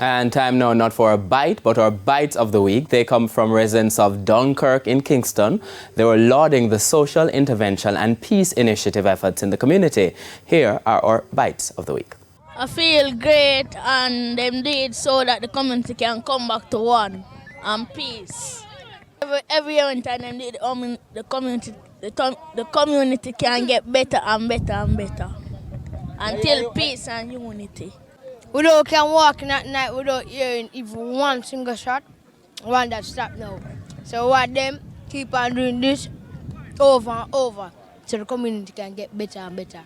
And time now not for a bite, but our bites of the week. They come from residents of Dunkirk in Kingston. They were lauding the social intervention and peace initiative efforts in the community. Here are our bites of the week. I feel great, and them do it so that the community can come back to one and peace. Every year when time them do it, the community can get better and better and better until peace and unity. We don't can walk in at night without hearing even one single shot, one that stop now. So what them keep on doing this over and over so the community can get better and better.